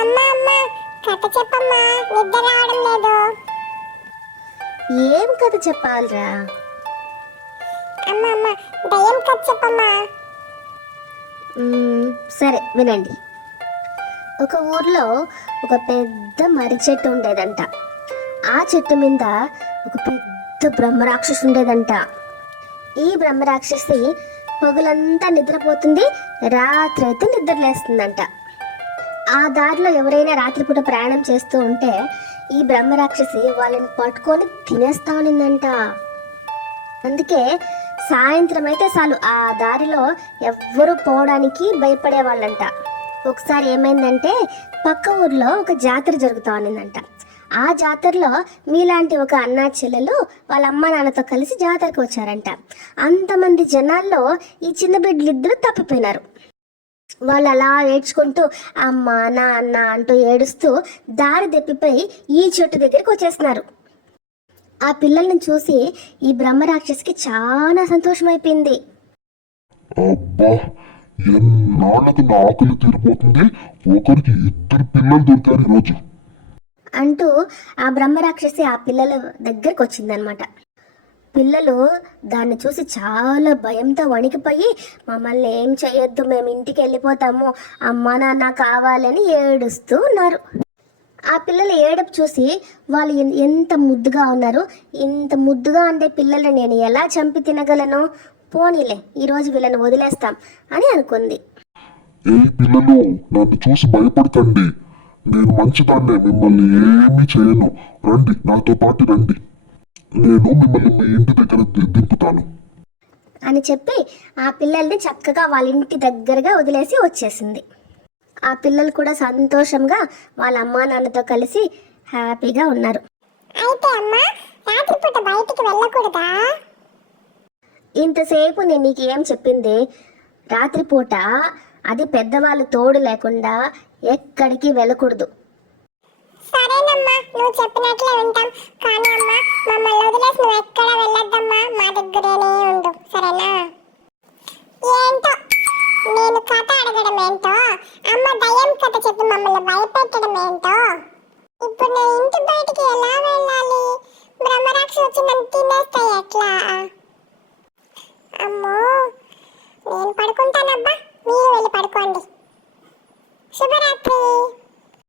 అమ్మ అమ్మ కథ చెప్పమ్మా నిద్ర రావడం లేదు. ఏం కథ చెప్పాలిరా? అమ్మ అమ్మ దయ్యం కథ చెప్పమ్మా. మ్మ్, సరే వినండి. ఒక ఊర్లో ఒక పెద్ద మర్రి చెట్టు ఉండేదంట. ఆ చెట్టు మీద ఒక పెద్ద బ్రహ్మరాక్షసి ఉండేదంట. ఈ బ్రహ్మరాక్షసి పగులంతా నిద్రపోతుంది రాత్రి అయితే నిద్రలేస్తుందంట. ఆ దారిలో ఎవరైనా రాత్రిపూట ప్రయాణం చేస్తూ ఉంటే ఈ బ్రహ్మరాక్షసి వాళ్ళని పట్టుకొని తినేస్తా ఉన్నిందంట అందుకే సాయంత్రం అయితే చాలు ఆ దారిలో ఎవ్వరూ పోవడానికి భయపడేవాళ్ళంట. ఒకసారి ఏమైందంటే పక్క ఊర్లో ఒక జాతర జరుగుతా ఉన్నిందంట ఆ జాతరలో మీలాంటి ఒక అన్న చెల్లెలు వాళ్ళ అమ్మ నాన్నతో కలిసి జాతరకు వచ్చారంట. అంతమంది జనాల్లో ఈ చిన్న బిడ్డలు ఇద్దరు తప్పిపోయినారు. వాళ్ళు అలా ఏడ్చుకుంటూ అమ్మ నాన్న అంటూ ఏడుస్తూ దారి దెప్పిపోయి ఈ చెట్టు దగ్గరికి వచ్చేస్తున్నారు. ఆ పిల్లల్ని చూసి ఈ బ్రహ్మరాక్షసికి చాలా సంతోషమైపోయింది. అబ్బా ఎన్నాళ్ళకు నా ఆకలి తీరిపోతుంది? ఒకరికి ఇద్దరు పిల్లలు దొరికారు ఈరోజు. అంటూ ఆ బ్రహ్మరాక్షసి ఆ పిల్లల దగ్గరికి వచ్చిందనమాట. పిల్లలు దాన్ని చూసి చాలా భయంతో వణికిపోయి మమ్మల్ని ఏం చేయొద్దు మేము ఇంటికి వెళ్ళిపోతాము. అమ్మ నాన్న కావాలని ఏడుస్తూ ఉన్నారు. ఆ పిల్లల ఏడుపు చూసి వాళ్ళు ఎంత ముద్దుగా ఉన్నారు. ఇంత ముద్దుగా ఉండే పిల్లల్ని నేను ఎలా చంపి తినగలను? పోనీలే ఈరోజు వీళ్ళని వదిలేస్తాం అని అనుకుంది. ఏ పిల్లలు నన్ను చూసి భయపడకండి. నేను మంచిదాన్నే మిమ్మల్ని ఏమీ చేయను. రండి నాతో పాటు రండి. నేను మిమ్మల్ని మీ ఇంటి దగ్గర దింపుతాను. అని చెప్పి ఆ పిల్లల్ని చక్కగా వాళ్ళ ఇంటి దగ్గరగా వదిలేసి వచ్చేసింది. ఆ పిల్లలు కూడా సంతోషంగా వాళ్ళ అమ్మా నాన్నతో కలిసి హ్యాపీగా ఉన్నారు. అయితే అమ్మ రాత్రిపూట బయటికి వెళ్ళకూడదా? ఇంతసేపు నేను నీకు ఏం చెప్పింది? రాత్రిపూట అది పెద్దవాళ్ళు తోడు లేకుండా ఎక్కడికి వెళ్ళకూడదు. సరేనమ్మా నువ్వు చెప్పినట్లే వింటాం. కానీ అమ్మా మాట చెప్పి మమ్మల్ని భయపెట్టడం ఏంటో? ఇప్పుడు నేను ఇంటి బయటికి ఎలా వెళ్ళాలి? బ్రహ్మరాక్షి వచ్చి నన్ను తినేస్తాయి ఎట్లా? అమ్మో నేను